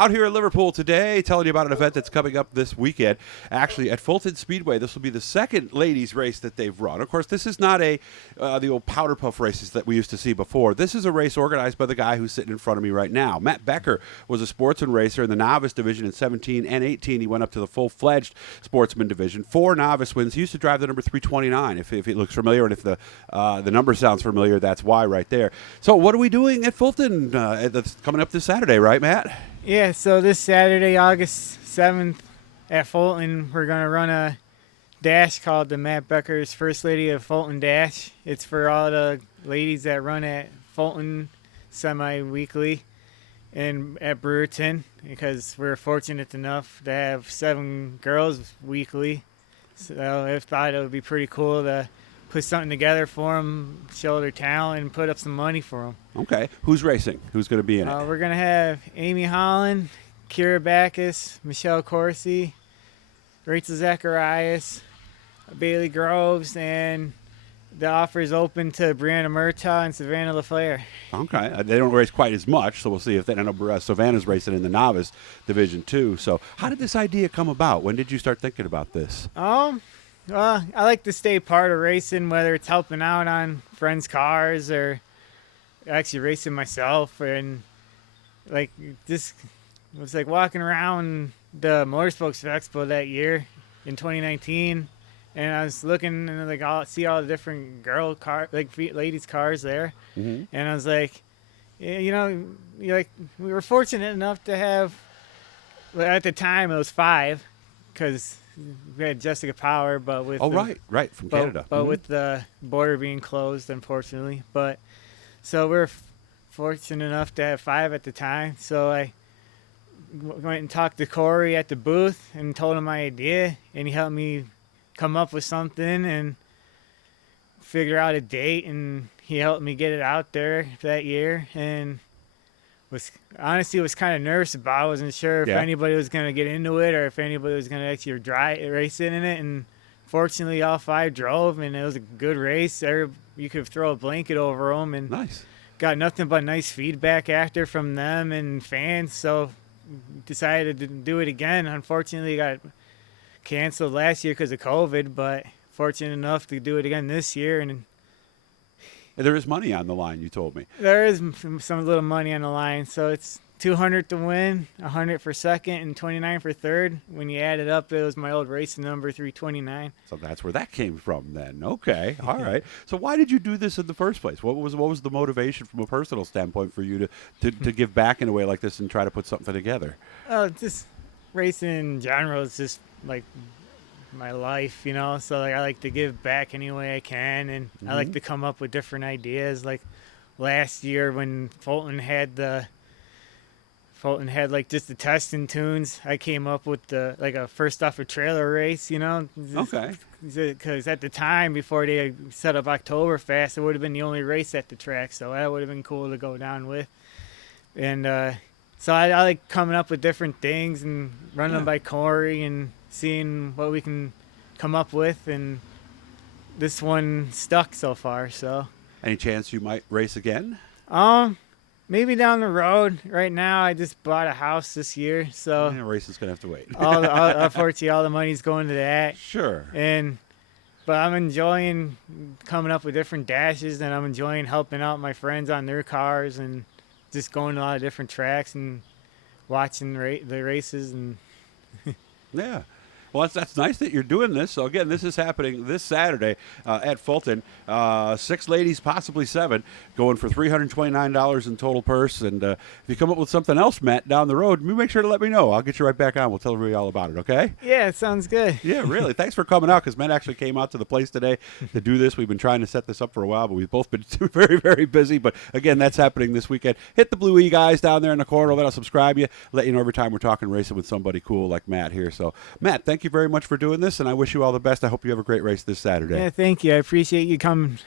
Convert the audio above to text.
Out here in Liverpool today, telling you about an event that's coming up this weekend. Actually, at Fulton Speedway, this will be the second ladies' race that they've run. Of course, this is not the old powder puff races that we used to see before. This is a race organized by the guy who's sitting in front of me right now. Matt Becker was a Sportsman racer in the novice division in 17 and 18. He went up to the full-fledged Sportsman division. 4 novice wins. He used to drive the number 329, if it looks familiar, and if the number sounds familiar, that's why right there. So what are we doing at Fulton that's coming up this Saturday, right, Matt? Yeah, so this Saturday, August 7th at Fulton, we're going to run a dash called the Matt Becker's First Lady of Fulton Dash. It's for all the ladies that run at Fulton semi-weekly and at Brewerton, because we're fortunate enough to have 7 girls weekly. So I thought it would be pretty cool to put something together for them, show their talent, and put up some money for them. Okay. Who's racing? Who's going to be in it? We're going to have Amy Holland, Kira Backus, Michelle Corsi, Rachel Zacharias, Bailey Groves, and the offer is open to Brianna Murtaugh and Savannah LaFleur. Okay. They don't race quite as much, so we'll see if they end up. Savannah's racing in the novice division, too. So how did this idea come about? When did you start thinking about this? Well, I like to stay part of racing, whether it's helping out on friends' cars or actually racing myself. And like this, it was like walking around the Motorsports Expo that year in 2019, and I was looking and like I'll see all the different ladies' cars there, and I was like, yeah, we were fortunate enough to have. At the time, it was 5, because we had Jessica Power, but with right from Canada, but with the border being closed, unfortunately. But so we're fortunate enough to have 5 at the time. So I went and talked to Corey at the booth and told him my idea, and he helped me come up with something and figure out a date, and he helped me get it out there that year. And was kind of nervous about it. I wasn't sure if anybody was going to get into it or if anybody was going to actually race in it. And fortunately, all 5 drove, and it was a good race. You could throw a blanket over them, and nice. Got nothing but nice feedback after from them and fans. So decided to do it again. Unfortunately, got canceled last year because of COVID, but fortunate enough to do it again this year. And there is money on the line, you told me. There is some little money on the line. So it's $200 to win, $100 for second, and $29 for third. When you add it up, it was my old racing number, 329. So that's where that came from then. Okay, all right. So why did you do this in the first place? What was the motivation from a personal standpoint for you to give back in a way like this and try to put something together? Just racing in general is just like my life, so like I like to give back any way I can, and I like to come up with different ideas. Like last year when Fulton had like just the testing tunes, I came up with a first off a trailer race, Okay. Because at the time before they set up Oktoberfest, it would have been the only race at the track, so that would have been cool to go down with. And so I like coming up with different things and running them by Corey and seeing what we can come up with, and this one stuck so far. So any chance you might race again? Maybe down the road. Right now I just bought a house this year, so the race is gonna have to wait. Unfortunately all the money's going to that. Sure. But I'm enjoying coming up with different dashes, and I'm enjoying helping out my friends on their cars and just going to a lot of different tracks and watching the races. And yeah. Well, that's nice that you're doing this. So, again, this is happening this Saturday at Fulton. 6 ladies, possibly 7, going for $329 in total purse. And if you come up with something else, Matt, down the road, make sure to let me know. I'll get you right back on. We'll tell everybody all about it, okay? Yeah, it sounds good. Yeah, really. Thanks for coming out, because Matt actually came out to the place today to do this. We've been trying to set this up for a while, but we've both been very, very busy. But, again, that's happening this weekend. Hit the Blue E guys down there in the corner. That'll subscribe you. Let you know every time we're talking racing with somebody cool like Matt here. So, Matt, thank you very much for doing this, and I wish you all the best. I hope you have a great race this Saturday. Yeah, thank you. I appreciate you coming.